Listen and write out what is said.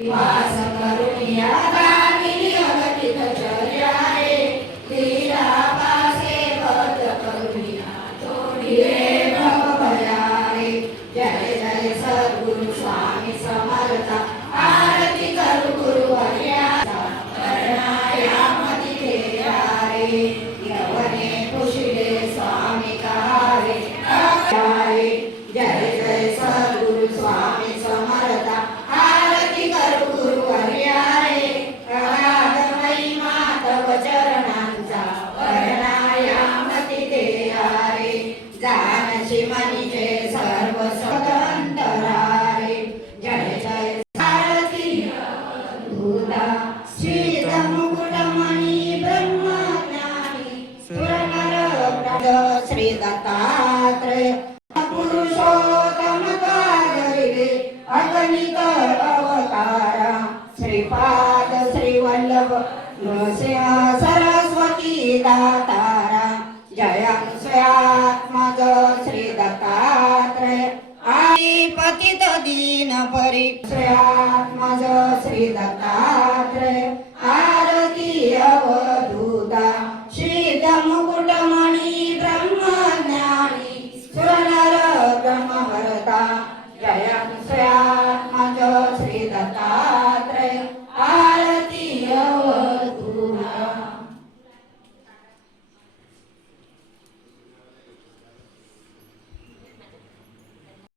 वास करुणिया गामिनी अगतित चर्या रे लीला पासे पद करुणिया तोडी रे भवभया रे। जय जय सद्गुरु स्वामी समर्था आरती करू गुरुवर्याचा वर्णायामती तेरा रे। यवने पुषिले स्वामी कहारे रे। जय जय सद्गुरु स्वामी समर्था आरती करू गुरुवर्या रे। प्रभात महिमा तव चरणांचा वर्णायामती तेरा रे। जानशी मनीचे सर्व स्वतंत्रा रे। जय जय सारथी भूता श्रीत मुकुटमणि ब्रह्मज्ञानी सुरनर श्री दत्तात्रेय पुरुषोत्तम कागरिवे अगणित अवतारा। श्रीपाद श्रीवल्लभ नृसिंह सरस्वती दातारा। जयं स्वयात्मज श्री दत्तात्रेय आदि पतित दीन परि। स्वयात्मज श्री दत्तात्रेय